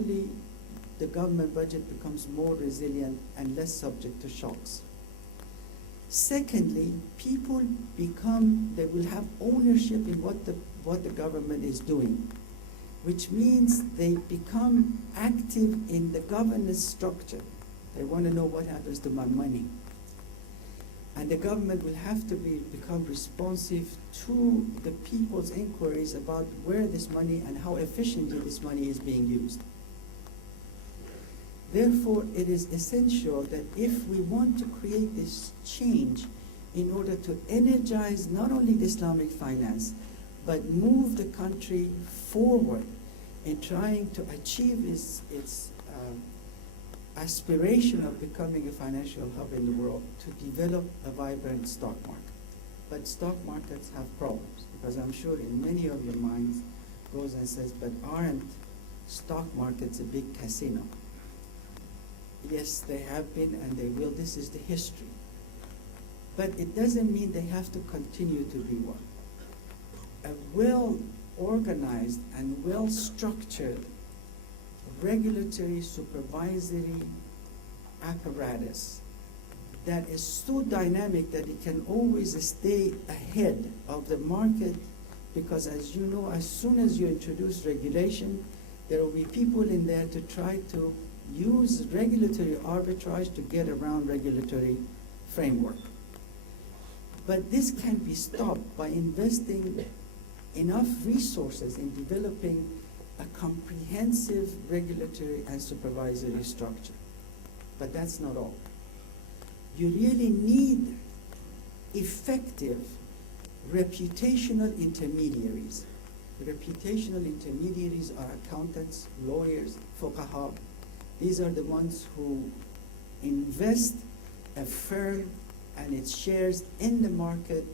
the government budget becomes more resilient and less subject to shocks. Secondly, people they will have ownership in what the government is doing, which means they become active in the governance structure. They want to know what happens to my money. And the government will have to become responsive to the people's inquiries about where this money and how efficiently this money is being used. Therefore, it is essential that if we want to create this change in order to energize not only the Islamic finance, but move the country forward in trying to achieve its aspiration of becoming a financial hub in the world, to develop a vibrant stock market. But stock markets have problems, because I'm sure in many of your minds goes and says, but aren't stock markets a big casino? Yes, they have been and they will. This is the history. But it doesn't mean they have to continue to be one. A well-organized and well-structured regulatory supervisory apparatus that is so dynamic that it can always stay ahead of the market, because as you know, as soon as you introduce regulation, there will be people in there to try to use regulatory arbitrage to get around regulatory framework. But this can be stopped by investing enough resources in developing a comprehensive regulatory and supervisory structure. But that's not all. You really need effective reputational intermediaries. Reputational intermediaries are accountants, lawyers, fuqaha. These are the ones who invest a firm and its shares in the market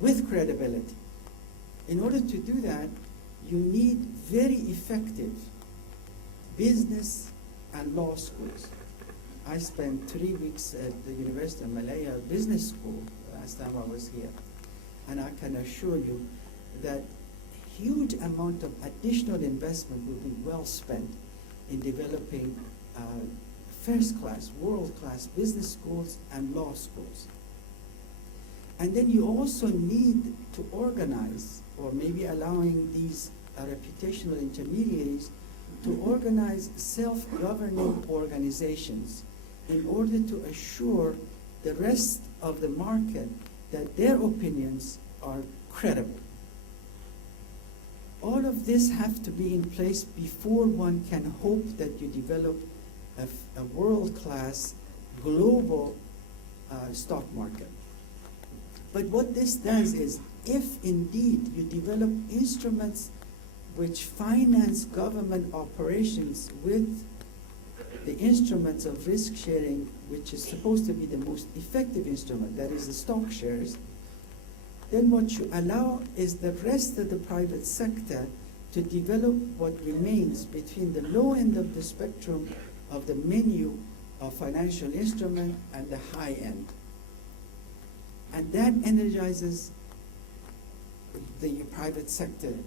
with credibility. In order to do that, you need very effective business and law schools. I spent 3 weeks at the University of Malaya Business School last time I was here. And I can assure you that huge amount of additional investment will be well spent in developing first-class, world-class business schools and law schools. And then you also need to organize, or maybe allowing these reputational intermediaries to organize self-governing organizations in order to assure the rest of the market that their opinions are credible. All of this have to be in place before one can hope that you develop a world-class global stock market. But what this does is, if indeed you develop instruments which finance government operations with the instruments of risk sharing, which is supposed to be the most effective instrument, that is the stock shares, then what you allow is the rest of the private sector to develop what remains between the low end of the spectrum of the menu of financial instrument and the high end. And that energizes the private sector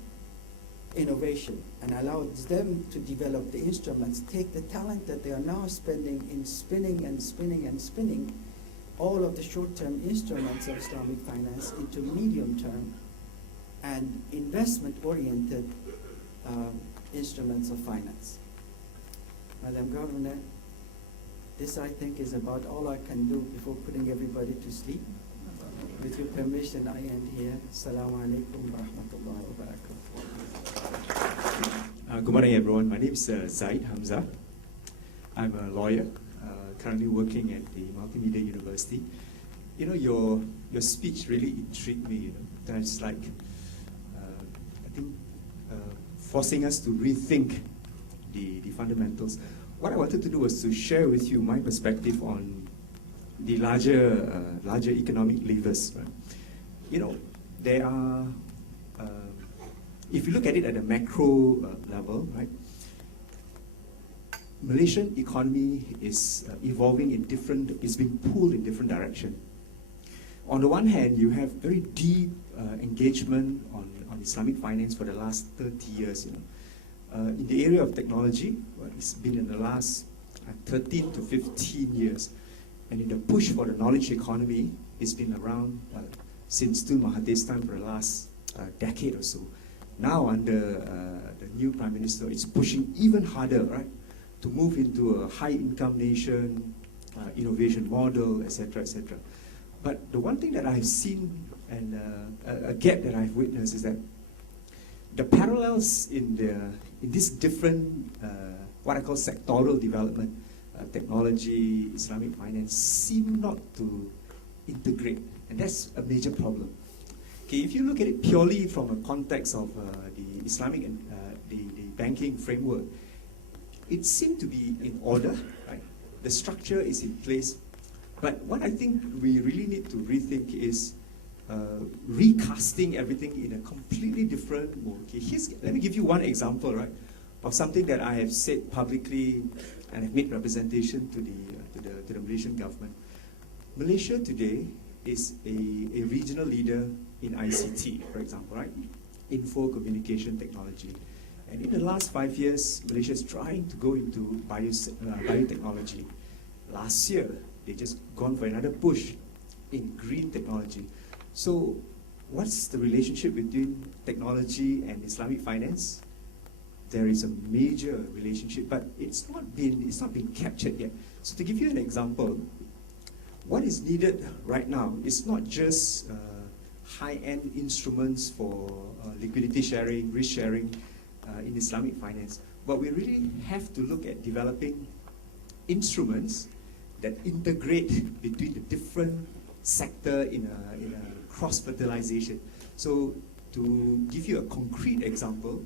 innovation and allows them to develop the instruments, take the talent that they are now spending in spinning and spinning and spinning all of the short-term instruments of Islamic finance into medium-term and investment-oriented instruments of finance. Madam Governor, this I think is about all I can do before putting everybody to sleep. With your permission, I end here. Assalamu alaikum wa rahmatullahi wa barakatuh. Good morning, everyone. My name is Zaid Hamza. I'm a lawyer, currently working at the Multimedia University. You know, your speech really intrigued me. You know, that's like, I think, forcing us to rethink the fundamentals. What I wanted to do was to share with you my perspective on the larger economic levers. Right? You know, there are, if you look at it at a macro level, right? Malaysian economy is evolving in is being pulled in different direction. On the one hand, you have very deep engagement on Islamic finance for the last 30 years. You know, in the area of technology, well, it's been in the last 13 to 15 years. And in the push for the knowledge economy, it's been around since Tun Mahathir's time for the last decade or so. Now under the new Prime Minister, it's pushing even harder, right, to move into a high-income nation, innovation model, etc., etc. But the one thing that I've seen and a gap that I've witnessed is that the parallels in this different, what I call sectoral development, technology, Islamic finance, seem not to integrate, and that's a major problem. Okay, if you look at it purely from a context of the Islamic and the banking framework, it seemed to be in order, right? The structure is in place, but what I think we really need to rethink is recasting everything in a completely different mode. Okay, let me give you one example, right, of something that I have said publicly and have made representation to the Malaysian government. Malaysia today is a regional leader in ICT, for example, right? Info communication technology. And in the last 5 years, Malaysia is trying to go into biotechnology. Last year, they just gone for another push in green technology. So what's the relationship between technology and Islamic finance? There is a major relationship, but it's not been captured yet. So to give you an example, what is needed right now is not just high-end instruments for liquidity sharing, risk sharing in Islamic finance, but we really have to look at developing instruments that integrate between the different sector in a cross-fertilization. So to give you a concrete example,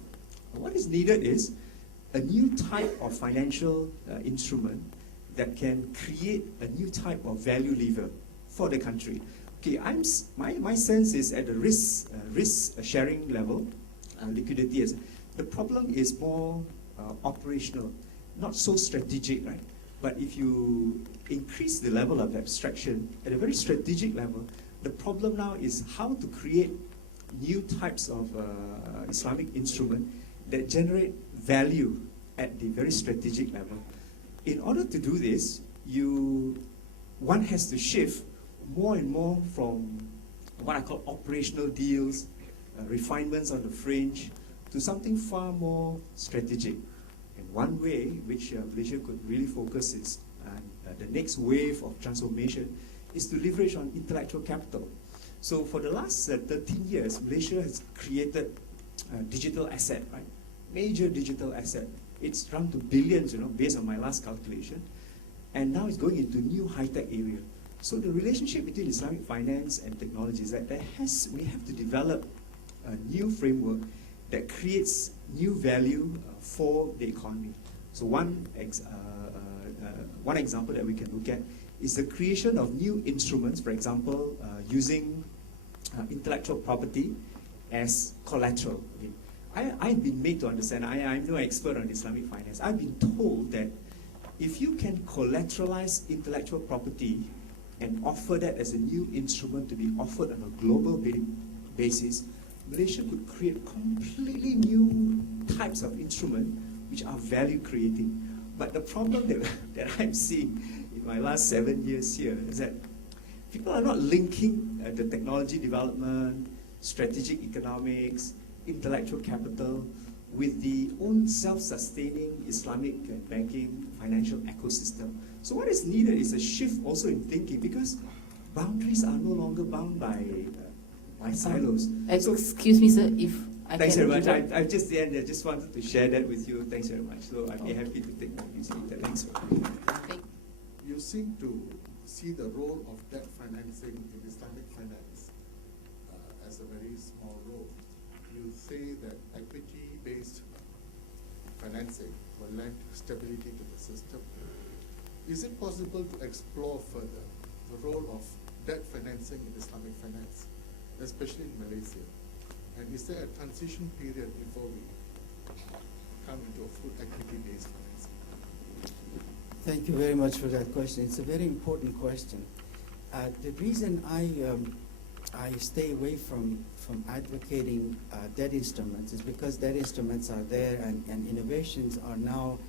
what is needed is a new type of financial instrument that can create a new type of value lever for the country. Okay, my sense is at the risk sharing level, liquidity is, the problem is more operational, not so strategic, right? But if you increase the level of abstraction at a very strategic level, the problem now is how to create new types of Islamic instrument that generate value at the very strategic level. In order to do this, one has to shift more and more from what I call operational deals, refinements on the fringe, to something far more strategic. And one way which Malaysia could really focus is the next wave of transformation is to leverage on intellectual capital. So for the last 13 years, Malaysia has created a digital asset, right? Major digital asset. It's run to billions, based on my last calculation. And now it's going into new high-tech area. So the relationship between Islamic finance and technology is that we have to develop a new framework that creates new value for the economy. So one example that we can look at is the creation of new instruments, for example, using intellectual property as collateral. Okay. I've been made to understand, I'm no expert on Islamic finance, I've been told that if you can collateralize intellectual property and offer that as a new instrument to be offered on a global basis, Malaysia could create completely new types of instruments which are value creating. But the problem that I'm seeing in my last 7 years here is that people are not linking the technology development, strategic economics, intellectual capital with the own self-sustaining Islamic banking financial ecosystem. So what is needed is a shift also in thinking, because boundaries are no longer bound by silos. Excuse me, sir, if I Thanks can very much. I just wanted to share that with you. Thanks very much. So I'd be happy to take more views later. Thanks. You seem to see the role of debt financing in Islamic finance as a very small role. You say that equity-based financing will lend stability to the system. Is it possible to explore further the role of debt financing in Islamic finance, especially in Malaysia? And is there a transition period before we come into a full equity-based financing? Thank you very much for that question. It's a very important question. The reason I I stay away from advocating debt instruments is because debt instruments are there and innovations are now